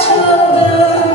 唱的。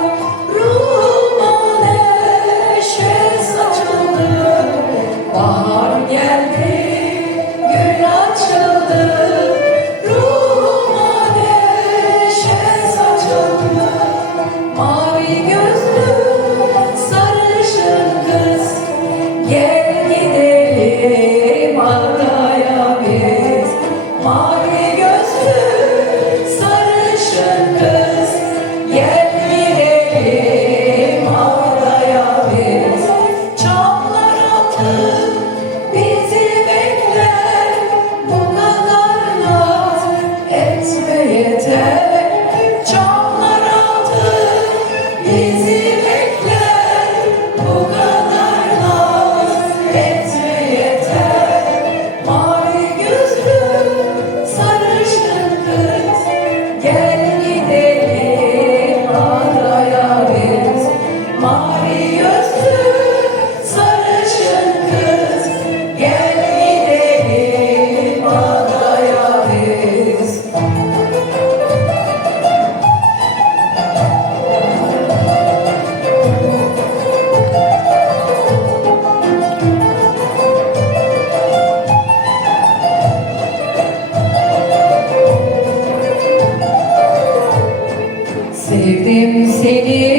Seni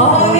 아,